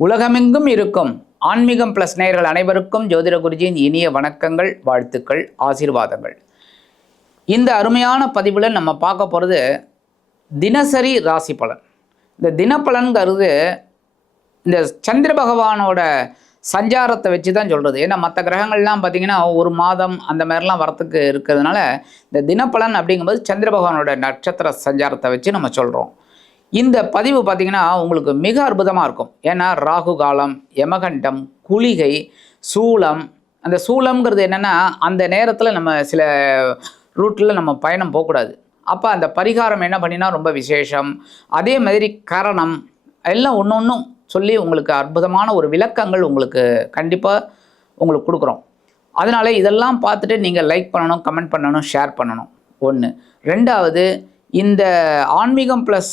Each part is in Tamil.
உலகமெங்கும் இருக்கும் ஆன்மீகம் பிளஸ் நேயர்கள் அனைவருக்கும் ஜோதிட குருஜியின் இனிய வணக்கங்கள், வாழ்த்துக்கள், ஆசீர்வாதங்கள். இந்த அருமையான பதிவில் நம்ம பார்க்க போகிறது தினசரி ராசி பலன். இந்த தினப்பலன்கிறது இந்த சந்திர பகவானோட சஞ்சாரத்தை வச்சு தான் சொல்கிறது. ஏன்னா மற்ற கிரகங்கள்லாம் பார்த்திங்கன்னா ஒரு மாதம் அந்த மாதிரிலாம் வரத்துக்கு இருக்கிறதுனால இந்த தினப்பலன் அப்படிங்கும்போது சந்திர பகவானோட நட்சத்திர சஞ்சாரத்தை வச்சு நம்ம சொல்கிறோம். இந்த பதிவு பார்த்திங்கன்னா உங்களுக்கு மிக அற்புதமாக இருக்கும். ஏன்னா ராகு காலம், யமகண்டம், குளிகை, சூலம். அந்த சூலம்ங்கிறது என்னென்னா அந்த நேரத்தில் நம்ம சில ரூட்டில் நம்ம பயணம் போகக்கூடாது. அப்போ அந்த பரிகாரம் என்ன பண்ணினா ரொம்ப விசேஷம். அதே மாதிரி கரணம் எல்லாம் ஒன்று ஒன்றும் சொல்லி உங்களுக்கு அற்புதமான ஒரு விளக்கங்கள் உங்களுக்கு கண்டிப்பாக உங்களுக்கு கொடுக்குறோம். அதனால் இதெல்லாம் பார்த்துட்டு நீங்கள் லைக் பண்ணணும், கமெண்ட் பண்ணணும், ஷேர் பண்ணணும். ஒன்று. ரெண்டாவது, இந்த ஆன்மீகம் ப்ளஸ்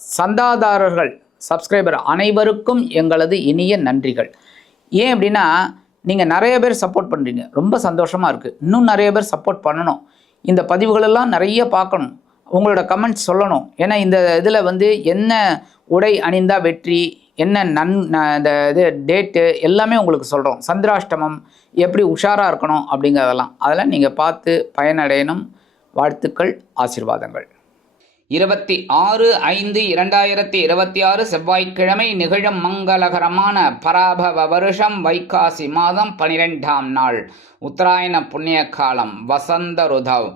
சந்தாதாரர்கள், சப்ஸ்கிரைபர் அனைவருக்கும் எங்களது இனிய நன்றிகள். ஏன் அப்படின்னா நீங்கள் நிறைய பேர் சப்போர்ட் பண்ணுறீங்க, ரொம்ப சந்தோஷமாக இருக்குது. இன்னும் நிறைய பேர் சப்போர்ட் பண்ணணும். இந்த பதிவுகளெல்லாம் நிறைய பார்க்கணும், உங்களோட கமெண்ட்ஸ் சொல்லணும். ஏன்னா இந்த இதில் என்ன உடை அணிந்தால் வெற்றி, என்ன இந்த இது டேட்டு எல்லாமே உங்களுக்கு சொல்கிறோம். சந்திராஷ்டமம் எப்படி உஷாராக இருக்கணும் அதெல்லாம் நீங்கள் பார்த்து பயனடையணும். வாழ்த்துக்கள், ஆசீர்வாதங்கள். 26/5/2026 செவ்வாய்க்கிழமை நிகழும் மங்களகரமான பராபவ வருஷம் வைகாசி மாதம் 12ஆம் நாள், உத்தராயண புண்ணிய காலம், வசந்த ருதவ்,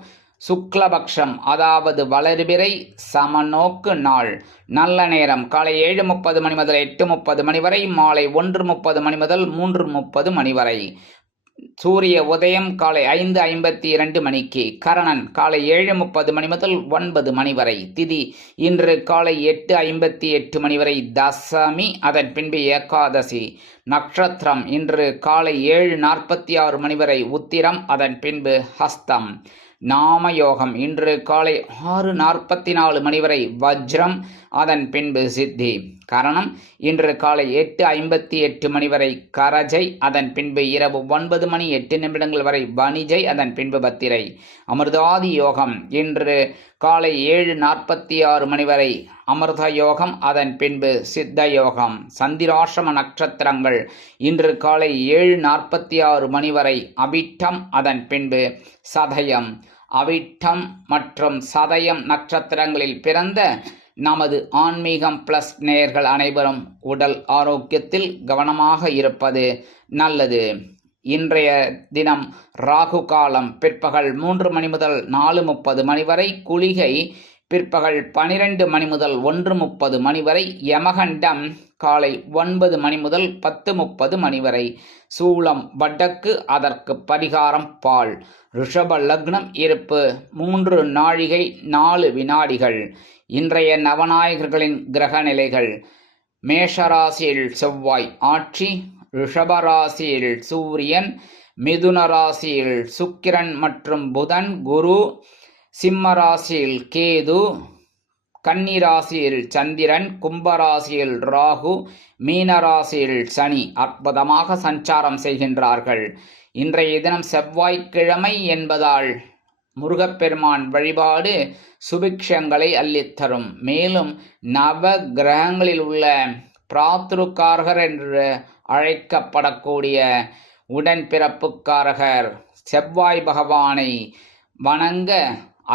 சுக்லபக்ஷம், அதாவது வளர்பிறை சமநோக்கு நாள். நல்ல நேரம் காலை 7:30 மணி முதல் 8:30 மணி வரை, மாலை 1:30 மணி முதல் 3:30 மணி வரை. சூரிய உதயம் காலை 5:52 மணிக்கு. கரணன் காலை 7:30 மணி முதல் 9 மணி வரை. திதி இன்று காலை 8:58 மணி வரை தசமி, அதன் பின்பு ஏகாதசி. நட்சத்திரம் இன்று காலை 7:46 மணி வரை உத்திரம், அதன் பின்பு ஹஸ்தம். நாமயோகம் இன்று காலை 6:44 மணி வரை வஜ்ரம், அதன் பின்பு சித்தி. கரணம் இன்று காலை 8:58 மணி வரை கரஜை, அதன் பின்பு இரவு 9:08 வரை வணிஜை, அதன் பின்பு பத்திரை. அமிர்தாதி யோகம் இன்று காலை 7:46 மணி வரை அமிர்த யோகம், அதன் பின்பு சித்த யோகம். சந்திராசிரம நட்சத்திரங்கள் இன்று காலை 7:46 மணி வரை அவிட்டம், அதன் பின்பு சதயம். அவிட்டம் மற்றும் சதயம் நட்சத்திரங்களில் பிறந்த நமது ஆன்மீகம் பிளஸ் நேயர்கள் அனைவரும் உடல் ஆரோக்கியத்தில் கவனமாக இருப்பது நல்லது. இன்றைய தினம் ராகு காலம் பிற்பகல் 3 மணி முதல் 4:30 மணி வரை, குளிகை பிற்பகல் 12 மணி முதல் 1:30 மணி வரை, யமகண்டம் காலை 9 மணி முதல் 10:30 மணி வரை. சூலம் வடக்கு, அதற்கு பரிகாரம் பால். ரிஷப லக்னம் இருப்பு 3 நாழிகை 4 வினாடிகள். இன்றைய நவநாயகர்களின் கிரக நிலைகள்: மேஷராசியில் செவ்வாய் ஆட்சி, ரிஷபராசியில் சூரியன், மிதுன ராசியில் சுக்கிரன் மற்றும் புதன் குரு, சிம்மராசியில் கேது, கன்னிராசியில் சந்திரன், கும்பராசியில் ராகு, மீனராசியில் சனி அற்புதமாக சஞ்சாரம் செய்கின்றார்கள். இன்றைய தினம் செவ்வாய்க்கிழமை என்பதால் முருகப்பெருமான் வழிபாடு சுபிக்ஷங்களை அள்ளித்தரும். மேலும் நவ கிரகங்களில் உள்ள பிராத்ருக்காரகர் என்று அழைக்கப்படக்கூடிய உடன்பிறப்புக்காரகர் செவ்வாய் பகவானை வணங்க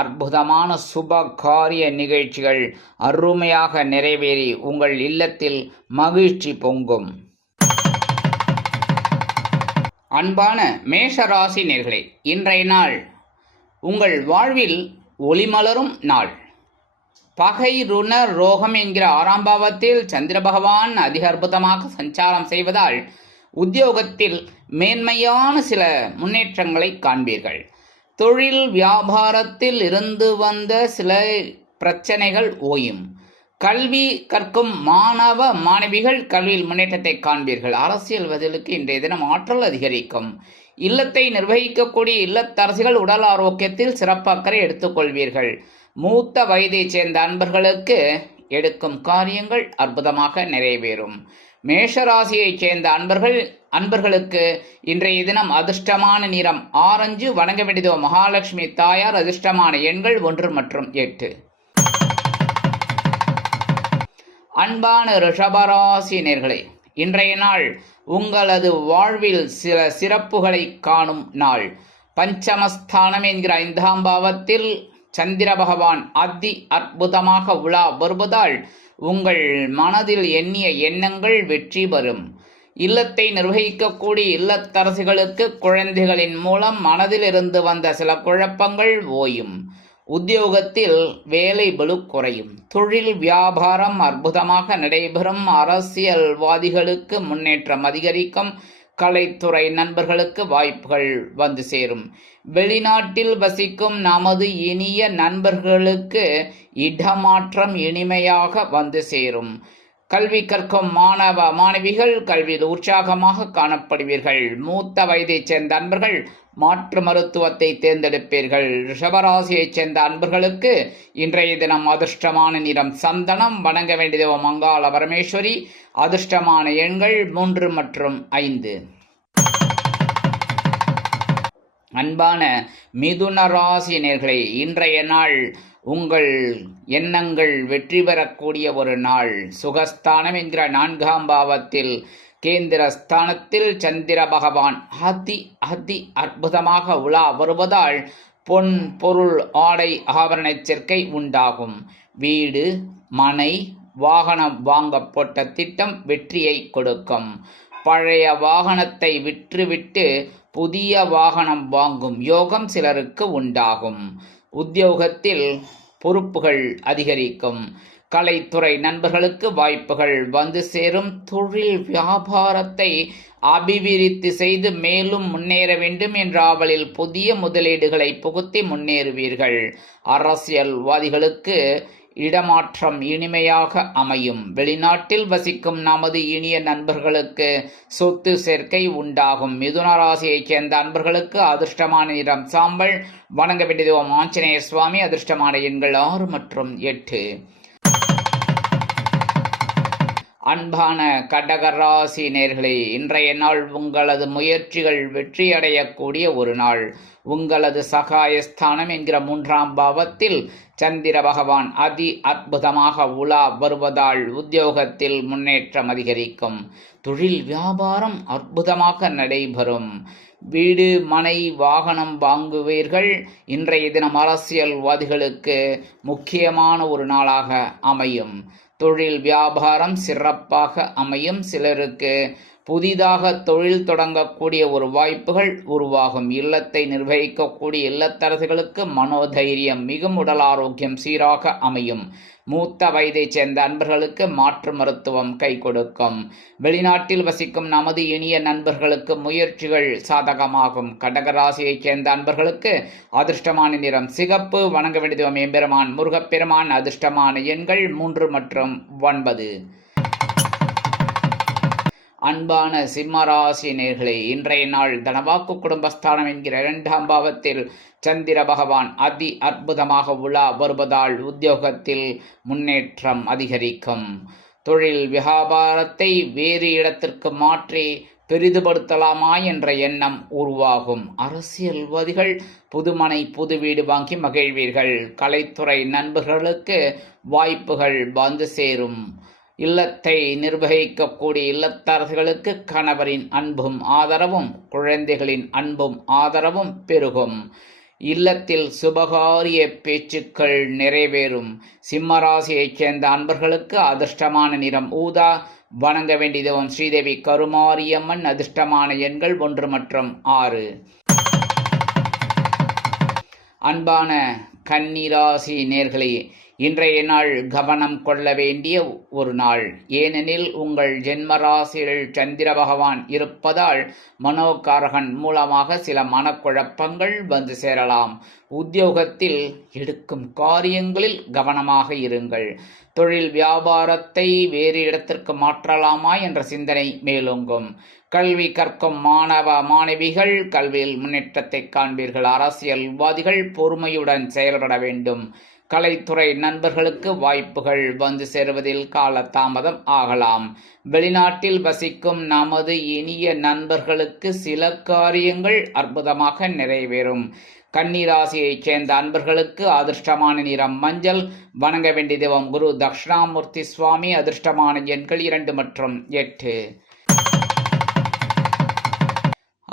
அற்புதமான சுப காரிய நிகழ்ச்சிகள் அருமையாக நிறைவேறி உங்கள் இல்லத்தில் மகிழ்ச்சி பொங்கும். அன்பான மேஷராசி நேயர்களே, இன்றைய நாள் உங்கள் வாழ்வில் ஒளிமலரும் நாள். பகை ருண ரோகம் என்கிற 6ஆம் பாவத்தில் சந்திர பகவான் அதிக அற்புதமாக சஞ்சாரம் செய்வதால் உத்தியோகத்தில் மேன்மையான சில முன்னேற்றங்களை காண்பீர்கள். தொழில் வியாபாரத்தில் இருந்து வந்த சில பிரச்சனைகள் ஓயும். கல்வி கற்கும் மாணவ மாணவிகள் கல்வியில் முன்னேற்றத்தை காண்பீர்கள். அரசியல்வாதிகளுக்கு இன்றைய தினம் ஆற்றல் அதிகரிக்கும். இல்லத்தை நிர்வகிக்கக்கூடிய இல்லத்தரசிகள் உடல் ஆரோக்கியத்தில் சிறப்பு அக்கறை எடுத்துக்கொள்வீர்கள். மூத்த வயதைச் சேர்ந்த அன்பர்களுக்கு எடுக்கும் காரியங்கள் அற்புதமாக நிறைவேறும். மேஷராசியைச் சேர்ந்த அன்பர்களுக்கு இன்றைய தினம் அதிர்ஷ்டமான நிறம் ஆரஞ்சு. வணங்க வேண்டியதோ மகாலட்சுமி தாயார். அதிர்ஷ்டமான எண்கள் 1 மற்றும் 8. அன்பான ரிஷபராசி நேயர்களே, இன்றைய நாள் உங்களது வாழ்வில் சில சிறப்புகளை காணும் நாள். பஞ்சமஸ்தானம் என்கிற 5ஆம் பாவத்தில் சந்திர பகவான் அதி அற்புதமாக உலா வருவதால் உங்கள் மனதில் எண்ணிய எண்ணங்கள் வெற்றி பெறும். இல்லத்தை நிர்வகிக்கக்கூடிய இல்லத்தரசிகளுக்கு குழந்தைகளின் மூலம் மனதில் இருந்து வந்த சில குழப்பங்கள் ஓயும். உத்தியோகத்தில் வேலை பளு குறையும். தொழில் வியாபாரம் அற்புதமாக நடைபெறும். அரசியல்வாதிகளுக்கு முன்னேற்றம் அதிகரிக்கும். கலைத்துறை நண்பர்களுக்கு வாய்ப்புகள் வந்து சேரும். வெளிநாட்டில் வசிக்கும் நமது இனிய நண்பர்களுக்கு இடமாற்றம் இனிமையாக வந்து சேரும். கல்வி கற்கும் மாணவ மாணவிகள் கல்வியில் உற்சாகமாக காணப்படுவீர்கள். மூத்த வயதைச் சேர்ந்த அன்பர்கள் மாற்று மருத்துவத்தை தேர்ந்தெடுப்பீர்கள். ரிஷபராசியைச் சேர்ந்த அன்பர்களுக்கு இன்றைய தினம் அதிர்ஷ்டமான நிறம் சந்தனம். வணங்க வேண்டிய மங்காள பரமேஸ்வரி. அதிர்ஷ்டமான எண்கள் 3 மற்றும் 5. அன்பான மிதுன ராசி நேயர்களே, இன்றைய நாள் உங்கள் எண்ணங்கள் வெற்றி பெறக்கூடிய ஒரு நாள். சுகஸ்தானம் என்கிற 4ஆம் பாவத்தில் கேந்திர ஸ்தானத்தில் சந்திர பகவான் அதி அற்புதமாக உலா வருவதால் பொன் பொருள் ஆடை ஆபரண சேர்க்கை உண்டாகும். வீடு மனை வாகனம் வாங்க போட்ட திட்டம் வெற்றியை கொடுக்கும். பழைய வாகனத்தை விற்றுவிட்டு புதிய வாகனம் வாங்கும் யோகம் சிலருக்கு உண்டாகும். உத்தியோகத்தில் பொறுப்புகள் அதிகரிக்கும். கலைத்துறை நண்பர்களுக்கு வாய்ப்புகள் வந்து சேரும். தொழில் வியாபாரத்தை அபிவிருத்தி செய்து மேலும் முன்னேற வேண்டும் என்ற ஆவலில் புதிய முதலீடுகளை புகுத்தி முன்னேறுவீர்கள். அரசியல்வாதிகளுக்கு இடமாற்றம் இனிமையாக அமையும். வெளிநாட்டில் வசிக்கும் நமது இனிய நண்பர்களுக்கு சொத்து சேர்க்கை உண்டாகும். மிதுன ராசியைச் சேர்ந்த அன்பர்களுக்கு அதிர்ஷ்டமான நிறம் சாம்பல். வணங்க வேண்டிய ஆஞ்சநேயர் சுவாமி. அதிர்ஷ்டமான எண்கள் 6 மற்றும் 8. அன்பான கடகராசி நேயர்களே, இன்றைய நாள் உங்களது முயற்சிகள் வெற்றியடையக்கூடிய ஒரு நாள். உங்களது சகாயஸ்தானம் என்கிற 3ஆம் பாவத்தில் சந்திர பகவான் அதி அற்புதமாக உலா வருவதால் உத்தியோகத்தில் முன்னேற்றம் அதிகரிக்கும். தொழில் வியாபாரம் அற்புதமாக நடைபெறும். வீடு மனை வாகனம் வாங்குவீர்கள். இன்றைய தினம் அரசியல்வாதிகளுக்கு முக்கியமான ஒரு நாளாக அமையும். தொழில் வியாபாரம் சிறப்பாக அமையும். சிலருக்கு புதிதாக தொழில் தொடங்கக்கூடிய ஒரு வாய்ப்புகள் உருவாகும். இல்லத்தை நிர்வகிக்கக்கூடிய இல்லத்தரசிகளுக்கு மனோதைரியம் மிகும். உடல் ஆரோக்கியம் சீராக அமையும். மூத்த வயதைச் சேர்ந்த அன்பர்களுக்கு மாற்று மருத்துவம் கை கொடுக்கும். வெளிநாட்டில் வசிக்கும் நமது இனிய நண்பர்களுக்கு முயற்சிகள் சாதகமாகும். கடகராசியைச் சேர்ந்த அன்பர்களுக்கு அதிர்ஷ்டமான நிறம் சிகப்பு. வணங்க வேண்டிய எம்பெருமான் முருகப்பெருமான். அதிர்ஷ்டமான எண்கள் 3 மற்றும் 9. அன்பான சிம்மராசி நேயர்களே, இன்றைய நாள் தனவாக்கு குடும்பஸ்தானம் என்கிற 2ஆம் பாவத்தில் சந்திர பகவான் அதி அற்புதமாக உலா வருவதால் உத்தியோகத்தில் முன்னேற்றம் அதிகரிக்கும். தொழில் வியாபாரத்தை வேறு இடத்திற்கு மாற்றி பெரிதுபடுத்தலாமா என்ற எண்ணம் உருவாகும். அரசியல்வாதிகள் புதுமனை புது வீடு வாங்கி மகிழ்வீர்கள். கலைத்துறை நண்பர்களுக்கு வாய்ப்புகள் வந்து சேரும். இல்லத்தை நிர்வகிக்கக்கூடிய இல்லத்தரசிகளுக்கு கணவரின் அன்பும் ஆதரவும் குழந்தைகளின் அன்பும் ஆதரவும் பெருகும். இல்லத்தில் சுபகாரிய பேச்சுக்கள் நிறைவேறும். சிம்மராசியைச் சேர்ந்த அன்பர்களுக்கு அதிர்ஷ்டமான நிறம் ஊதா. வணங்க வேண்டியது ஸ்ரீதேவி கருமாரியம்மன். அதிர்ஷ்டமான எண்கள் 1 மற்றும் 6. அன்பான கன்னிராசி நேயர்களே, இன்றைய நாள் கவனம் கொள்ள வேண்டிய ஒரு நாள். ஏனெனில் உங்கள் ஜென்மராசியில் சந்திர பகவான் இருப்பதால் மனோகாரகன் மூலமாக சில மனக்குழப்பங்கள் வந்து சேரலாம். உத்தியோகத்தில் எடுக்கும் காரியங்களில் கவனமாக இருங்கள். தொழில் வியாபாரத்தை வேறு இடத்திற்கு மாற்றலாமா என்ற சிந்தனை மேலோங்கும். கல்வி கற்கும் மாணவ மாணவிகள் கல்வியில் முன்னேற்றத்தை காண்பீர்கள். அரசியல்வாதிகள் பொறுமையுடன் செயல்பட வேண்டும். கலைத்துறை நண்பர்களுக்கு வாய்ப்புகள் வந்து சேருவதில் காலதாமதம் ஆகலாம். வெளிநாட்டில் வசிக்கும் நமது இனிய நண்பர்களுக்கு சில காரியங்கள் அற்புதமாக நிறைவேறும். கன்னி ராசியைச் சேர்ந்த அன்பர்களுக்கு அதிர்ஷ்டமான நிறம் மஞ்சள். வணங்க வேண்டிய தெய்வம் குரு தட்சிணாமூர்த்தி சுவாமி. அதிர்ஷ்டமான எண்கள் 2 மற்றும் 8.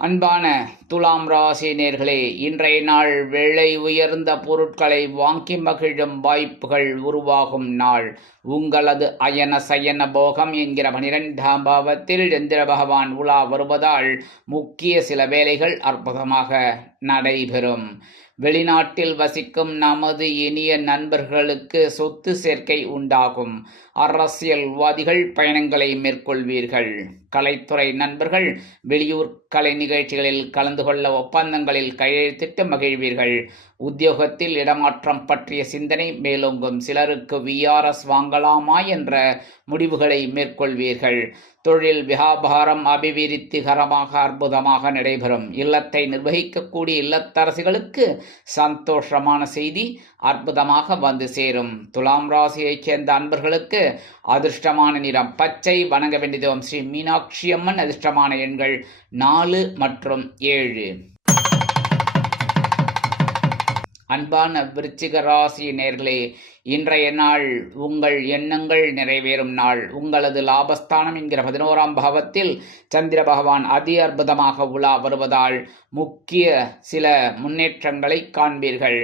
அன்பான துலாம் ராசி நேர்களே, இன்றைய நாள் விலை உயர்ந்த பொருட்களை வாங்கி மகிழும் வாய்ப்புகள் உருவாகும் நாள். உங்களது அயன சயன போகம் என்கிற 12ஆம் பாவத்தில் சந்திர பகவான் உலா வருவதால் முக்கிய சில வேலைகள் அற்புதமாக நடைபெறும். வெளிநாட்டில் வசிக்கும் நமது இனிய நண்பர்களுக்கு சொத்து சேர்க்கை உண்டாகும். அரசியல்வாதிகள் பயணங்களை மேற்கொள்வீர்கள். கலைத்துறை நண்பர்கள் வெளியூர் கலை நிகழ்ச்சிகளில் கலந்து கொள்ள ஒப்பந்தங்களில் கையெழுத்திட்டு மகிழ்வீர்கள். உத்தியோகத்தில் இடமாற்றம் பற்றிய சிந்தனை மேலோங்கும். சிலருக்கு விஆர்எஸ் வாங்கலாமா என்ற முடிவுகளை மேற்கொள்வீர்கள். தொழில் வியாபாரம் அபிவிருத்திகரமாக அற்புதமாக நடைபெறும். இல்லத்தை நிர்வகிக்கக்கூடிய இல்லத்தரசிகளுக்கு சந்தோஷமான செய்தி அற்புதமாக வந்து சேரும். துலாம் ராசியைச் சேர்ந்த அன்பர்களுக்கு அதிர்ஷ்டமான நிறம் பச்சை. வணங்க வேண்டியதும் ஸ்ரீ மீனாட்சி அம்மன். அதிர்ஷ்டமான எண்கள் 4 மற்றும் 7. அன்பான விருச்சிக ராசி நேர்களே, இன்றைய நாள் உங்கள் எண்ணங்கள் நிறைவேறும் நாள். உங்களது லாபஸ்தானம் என்கிற 11ஆம் பாவத்தில் சந்திர பகவான் அதி அற்புதமாக உலா வருவதால் முக்கிய சில முன்னேற்றங்களை காண்பீர்கள்.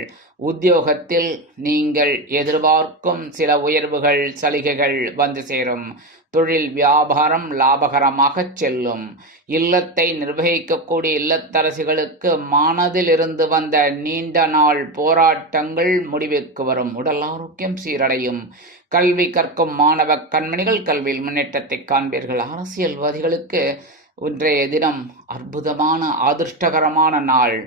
உத்தியோகத்தில் நீங்கள் எதிர்பார்க்கும் சில உயர்வுகள் சலுகைகள் வந்து சேரும். தொழில் வியாபாரம் லாபகரமாக செல்லும். இல்லத்தை நிர்வகிக்கக்கூடிய இல்லத்தரசிகளுக்கு மனதில் இருந்து வந்த நீண்ட நாள் போராட்டங்கள் முடிவுக்கு வரும். உடல் ஆரோக்கியம் சீரடையும். கல்வி கற்கும் மாணவ கண்மணிகள் கல்வியில் முன்னேற்றத்தை காண்பீர்கள். அரசியல்வாதிகளுக்கு இன்றைய தினம் அற்புதமான அதிர்ஷ்டகரமான நாள்.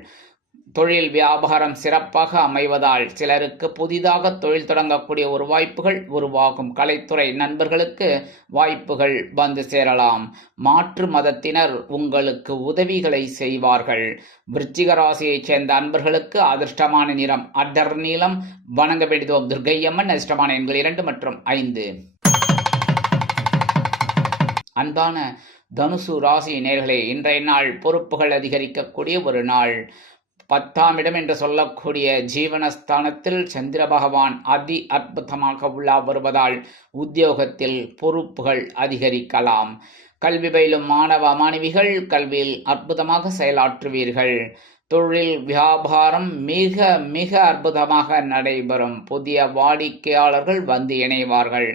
தொழில் வியாபாரம் சிறப்பாக அமைவதால் சிலருக்கு புதிதாக தொழில் தொடங்கக்கூடிய ஒரு வாய்ப்புகள் உருவாகும். கலைத்துறை நண்பர்களுக்கு வாய்ப்புகள் வந்து சேரலாம். மாற்று மதத்தினர் உங்களுக்கு உதவிகளை செய்வார்கள். விருச்சிக ராசியைச் சேர்ந்த அன்பர்களுக்கு அதிர்ஷ்டமான நிறம் அடர் நீலம். வணங்க வேண்டியதும் துர்க்கையம்மன். அதிர்ஷ்டமான எண்கள் 2 மற்றும் 5. அன்பான தனுசு ராசி நேர்களே, இன்றைய நாள் பொறுப்புகள் அதிகரிக்கக்கூடிய ஒரு நாள். 10ஆம் இடம் என்று சொல்லக்கூடிய ஜீவனஸ்தானத்தில் சந்திர பகவான் அதி அற்புதமாக உலா வருவதால் உத்தியோகத்தில் பொறுப்புகள் அதிகரிக்கலாம். கல்வி பயிலும் மாணவ மாணவிகள் கல்வியில் அற்புதமாக செயலாற்றுவீர்கள். தொழில் வியாபாரம் மிக மிக அற்புதமாக நடைபெறும். புதிய வாடிக்கையாளர்கள் வந்து இணைவார்கள்.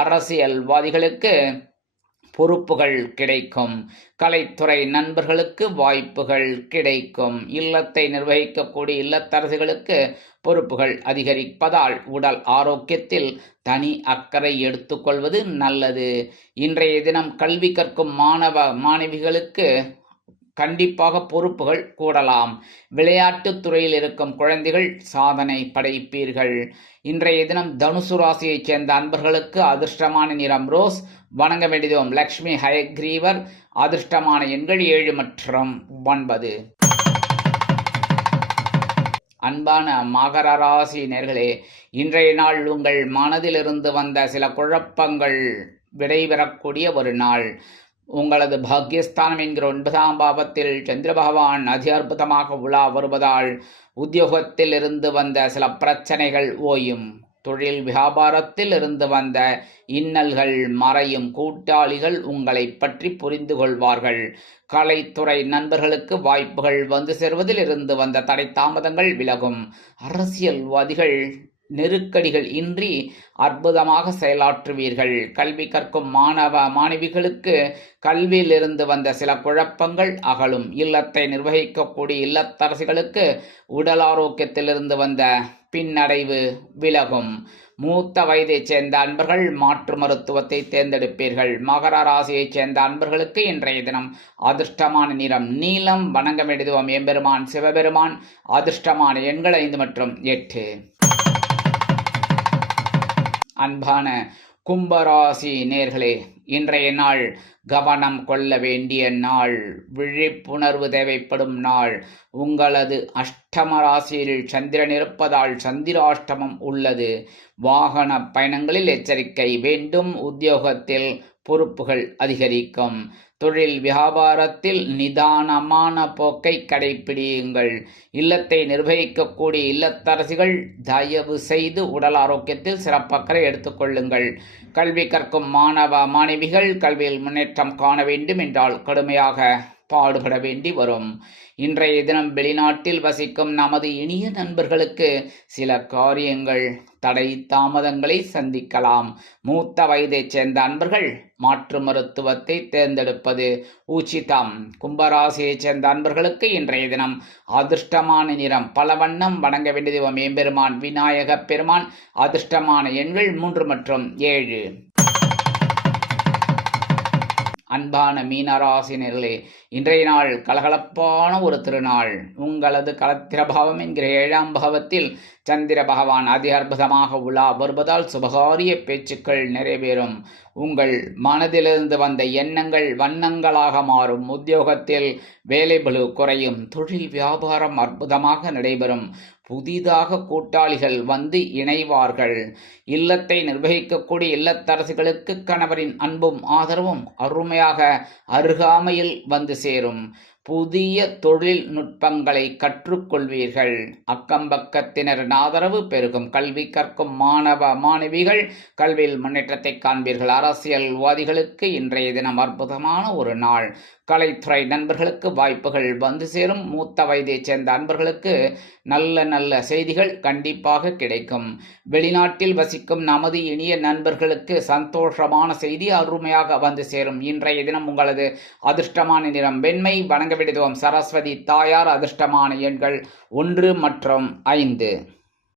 அரசியல்வாதிகளுக்கு பொறுப்புகள் கிடைக்கும். கலைத்துறை நண்பர்களுக்கு வாய்ப்புகள் கிடைக்கும். இல்லத்தை நிர்வகிக்கக்கூடிய இல்லத்தரசிகளுக்கு பொறுப்புகள் அதிகரிப்பதால் உடல் ஆரோக்கியத்தில் தனி அக்கறை எடுத்துக்கொள்வது நல்லது. இன்றைய தினம் கல்வி கற்கும் மாணவ மாணவிகளுக்கு கண்டிப்பாக பொறுப்புகள் கூடலாம். விளையாட்டுத் துறையில் இருக்கும் குழந்தைகள் சாதனை படைப்பீர்கள். இன்றைய தினம் தனுசு ராசியைச் சேர்ந்த அன்பர்களுக்கு அதிர்ஷ்டமான நிறம் ரோஸ். வணங்க வேண்டியதும் லக்ஷ்மி ஹயக்ரீவர். அதிர்ஷ்டமான எண்கள் 7 மற்றும் 9. அன்பான மகர ராசி நேர்களே, இன்றைய நாள் உங்கள் மனதிலிருந்து வந்த சில குழப்பங்கள் விடைபெறக்கூடிய ஒரு நாள். உங்களது பாக்கியஸ்தானம் என்கிற 9ஆம் பாவத்தில் சந்திர பகவான் அதி அற்புதமாக உலா வருவதால் உத்தியோகத்தில் இருந்து வந்த சில பிரச்சனைகள் ஓயும். தொழில் வியாபாரத்தில் இருந்து வந்த இன்னல்கள் மறையும். கூட்டாளிகள் உங்களை பற்றி புரிந்து கொள்வார்கள். கலைத்துறை நண்பர்களுக்கு வாய்ப்புகள் வந்து சேர்வதில் இருந்து வந்த தடை தாமதங்கள் விலகும். அரசியல்வாதிகள் நெருக்கடிகள் இன்றி அற்புதமாக செயலாற்றுவீர்கள். கல்வி கற்கும் மாணவ மாணவிகளுக்கு கல்வியில் இருந்து வந்த சில குழப்பங்கள் அகலும். இல்லத்தை நிர்வகிக்கக்கூடிய இல்லத்தரசிகளுக்கு உடல் ஆரோக்கியத்திலிருந்து வந்த பின்னடைவு விலகும். மூத்த வயதைச் சேர்ந்த அன்பர்கள் மாற்று மருத்துவத்தை தேர்ந்தெடுப்பீர்கள். மகர ராசியைச் சேர்ந்த அன்பர்களுக்கு இன்றைய தினம் அதிர்ஷ்டமான நிறம் நீலம். வணங்க வேண்டியதும் எம்பெருமான் சிவபெருமான். அதிர்ஷ்டமான எண்கள் 5 மற்றும் 8. அன்பான கும்பராசி நேர்களே, இன்றைய நாள் கவனம் கொள்ள வேண்டிய நாள். விழிப்புணர்வு தேவைப்படும் நாள். உங்களது அஷ்டம ராசியில் சந்திரன் இருப்பதால் சந்திராஷ்டமம் உள்ளது. வாகன பயணங்களில் எச்சரிக்கை வேண்டும். உத்தியோகத்தில் பொறுப்புகள் அதிகரிக்கும். தொழில் வியாபாரத்தில் நிதானமான போக்கை கடைபிடியுங்கள். இல்லத்தை நிர்வகிக்கக்கூடிய இல்லத்தரசிகள் தயவு செய்து உடல் ஆரோக்கியத்தில் சிறப்பக்கறை எடுத்துக்கொள்ளுங்கள். கல்வி கற்கும் மாணவ மாணவிகள் கல்வியில் முன்னேற்றம் காண வேண்டும் என்றால் கடுமையாக பாடுபட வேண்டி வரும். இன்றைய தினம் வெளிநாட்டில் வசிக்கும் நமது இனிய நண்பர்களுக்கு சில காரியங்கள் தடை தாமதங்களை சந்திக்கலாம். மூத்த வயதைச் சேர்ந்த அன்பர்கள் மாற்று மருத்துவத்தை தேர்ந்தெடுப்பது உச்சிதம். கும்பராசியைச் சேர்ந்த அன்பர்களுக்கு இன்றைய தினம் அதிர்ஷ்டமான நிறம் பல வண்ணம். வணங்க வேண்டிய தெய்வம் எம்பெருமான் விநாயக பெருமான். அதிர்ஷ்டமான எண்கள் 3 மற்றும் 7. அன்பான மீனராசினர்களே, இன்றைய நாள் கலகலப்பான ஒரு திருநாள். உங்களது களத்திரபாவம் என்கிற 7ஆம் பாவத்தில் சந்திர பகவான் அதி அற்புதமாக உலா வருவதால் சுபகாரிய பேச்சுக்கள் நிறைவேறும். உங்கள் மனதிலிருந்து வந்த எண்ணங்கள் வண்ணங்களாக மாறும். உத்தியோகத்தில் வேலைபளு குறையும். தொழில் வியாபாரம் அற்புதமாக நடைபெறும். புதிதாக கூட்டாளிகள் வந்து இணைவார்கள். இல்லத்தை நிர்வகிக்கக்கூடிய இல்லத்தரசிகளுக்கு கணவரின் அன்பும் ஆதரவும் அருமையாக அருகாமையில் வந்து சேரும். புதிய தொழில்நுட்பங்களை கற்றுக்கொள்வீர்கள். அக்கம்பக்கத்தினரின் ஆதரவு பெருகும். கல்வி கற்கும் மாணவ மாணவிகள் கல்வியில் முன்னேற்றத்தை காண்பீர்கள். அரசியல்வாதிகளுக்கு இன்றைய தினம் அற்புதமான ஒரு நாள். கலைத்துறை நண்பர்களுக்கு வாய்ப்புகள் வந்து சேரும். மூத்த வயதைச் சேர்ந்த அன்பர்களுக்கு நல்ல நல்ல செய்திகள் கண்டிப்பாக கிடைக்கும். வெளிநாட்டில் வசிக்கும் நமது இனிய நண்பர்களுக்கு சந்தோஷமான செய்தி அருமையாக வந்து சேரும். இன்றைய தினம் உங்களது அதிர்ஷ்டமான நிறம் வெண்மை. வணங்க விடுவோம் சரஸ்வதி தாயார். அதிர்ஷ்டமான எண்கள் 1 மற்றும் 5.